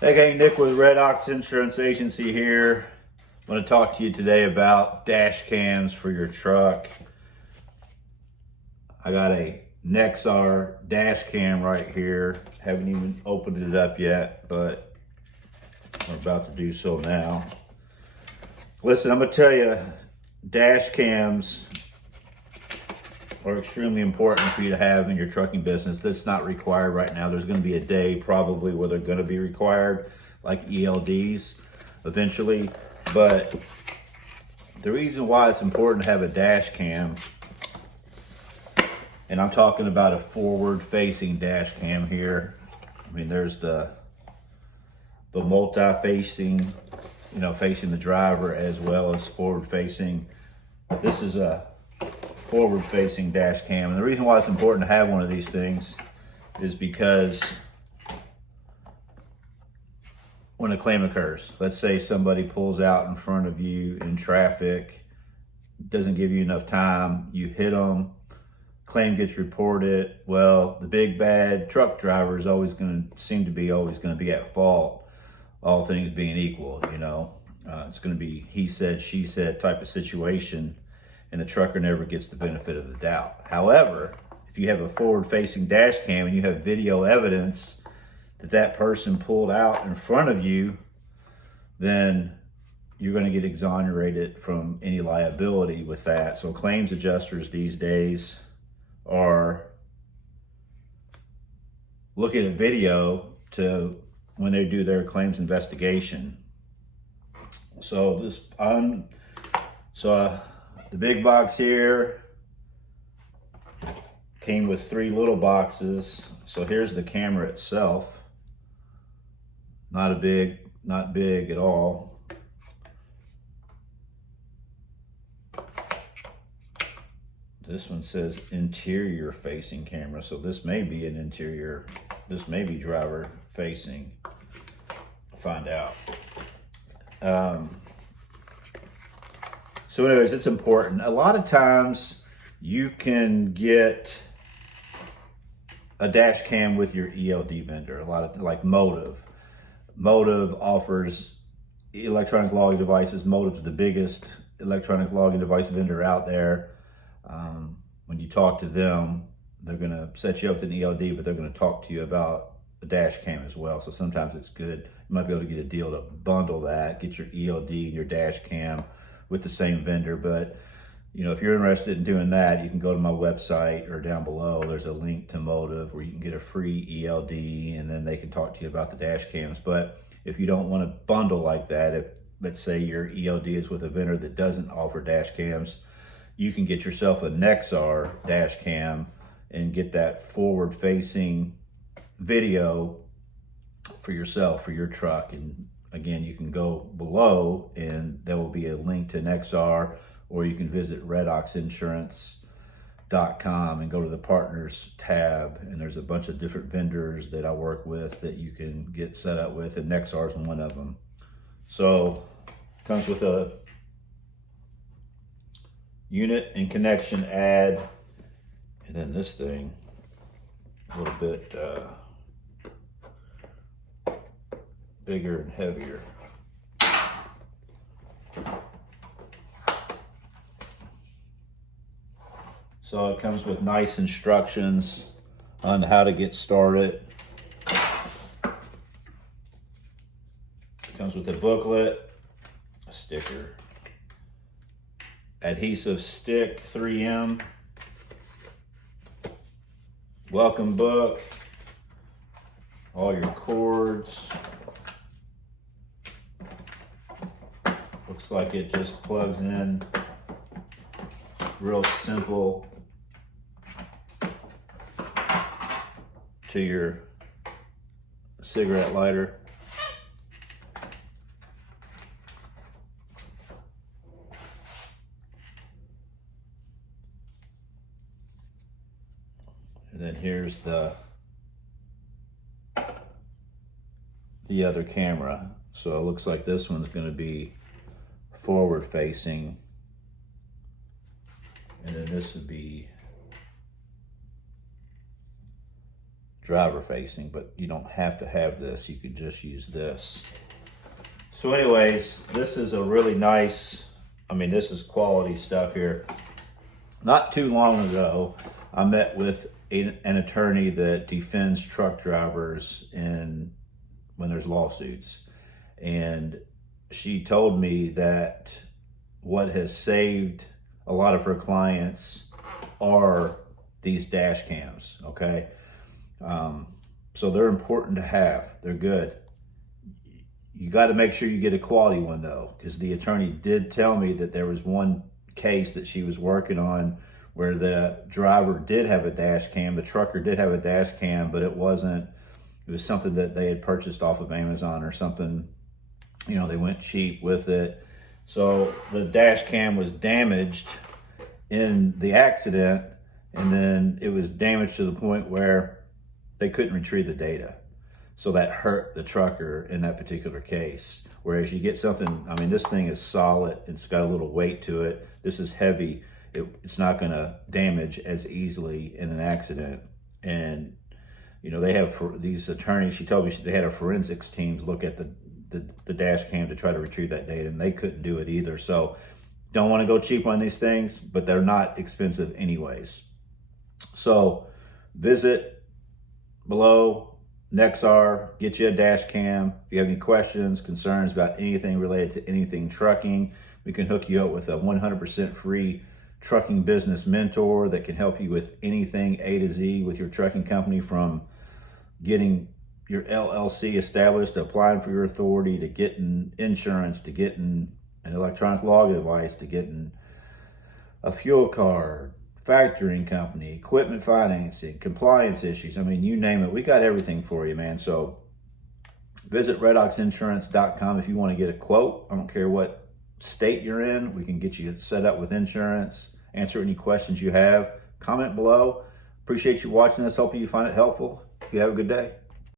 Hey gang, Nick with Red Ox Insurance Agency here. I want to talk to you today about dash cams for your truck. I got a Nexar dash cam right here. Haven't even opened it up yet, but we're about to do so now. Listen, I'm going to tell you, dash cams are extremely important for you to have in your trucking business. That's not required right now. There's going to be a day probably where they're going to be required, like ELDs eventually. But the reason why it's important to have a dash cam, and I'm talking about a forward-facing dash cam here. I mean, there's the multi-facing, facing the driver as well as forward-facing. This is a forward-facing dash cam. And the reason why it's important to have one of these things is because when a claim occurs, let's say somebody pulls out in front of you in traffic, doesn't give you enough time, you hit them, claim gets reported. Well, the big bad truck driver is always going to be at fault, all things being equal. It's going to be he said, she said type of situation, and the trucker never gets the benefit of the doubt. However, if you have a forward-facing dash cam and you have video evidence that that person pulled out in front of you, then you're going to get exonerated from any liability with that. So claims adjusters these days are looking at video to when they do their claims investigation. So the big box here came with 3 little boxes. So here's the camera itself. Not big at all. This one says interior facing camera. So this may be this may be driver facing. I'll find out. So anyways, it's important. A lot of times you can get a dash cam with your ELD vendor. A lot of, like Motive. Motive offers electronic logging devices. Motive's the biggest electronic logging device vendor out there. When you talk to them, they're gonna set you up with an ELD, but they're gonna talk to you about a dash cam as well. So sometimes it's good. You might be able to get a deal to bundle that, get your ELD and your dash cam with the same vendor. But if you're interested in doing that, you can go to my website or down below. There's a link to Motive where you can get a free ELD, and then they can talk to you about the dash cams. But if you don't want to bundle like that, if let's say your ELD is with a vendor that doesn't offer dash cams, you can get yourself a Nexar dash cam and get that forward facing video for yourself, for your truck. And again, you can go below and there will be a link to Nexar, or you can visit redoxinsurance.com and go to the partners tab, and there's a bunch of different vendors that I work with that you can get set up with, and Nexar is one of them. So it comes with a unit and connection add, and then this thing a little bit bigger and heavier. So it comes with nice instructions on how to get started. It comes with a booklet, a sticker, adhesive stick 3M, welcome book, all your cords. Looks like it just plugs in, real simple, to your cigarette lighter. And then here's the other camera. So it looks like this one's going to be forward facing, and then this would be driver facing, but you don't have to have this. You can just use this. So anyways, this is a really nice, I mean, this is quality stuff here. Not too long ago, I met with an attorney that defends truck drivers when there's lawsuits. And she told me that what has saved a lot of her clients are these dash cams, okay? So they're important to have. They're good. You got to make sure you get a quality one though, because the attorney did tell me that there was one case that she was working on where the driver did have a dash cam, the trucker did have a dash cam, but it was something that they had purchased off of Amazon or something. You know, they went cheap with it. So the dash cam was damaged in the accident, and then it was damaged to the point where they couldn't retrieve the data. So that hurt the trucker in that particular case. Whereas you get something, I mean, this thing is solid. It's got a little weight to it. This is heavy. It's not gonna damage as easily in an accident. And, you know, they have, these attorneys, she told me they had a forensics team look at the dash cam to try to retrieve that data, and they couldn't do it either. So don't wanna go cheap on these things, but they're not expensive anyways. So visit below, Nexar, get you a dash cam. If you have any questions, concerns about anything related to anything trucking, we can hook you up with a 100% free trucking business mentor that can help you with anything A to Z with your trucking company, from getting your LLC established, to applying for your authority, to getting insurance, to getting an electronic log device, to getting a fuel card, factoring company, equipment financing, compliance issues. I mean, you name it, we got everything for you, man. So visit redoxinsurance.com if you want to get a quote. I don't care what state you're in, we can get you set up with insurance, answer any questions you have. Comment below. Appreciate you watching this. Hope you find it helpful. You have a good day.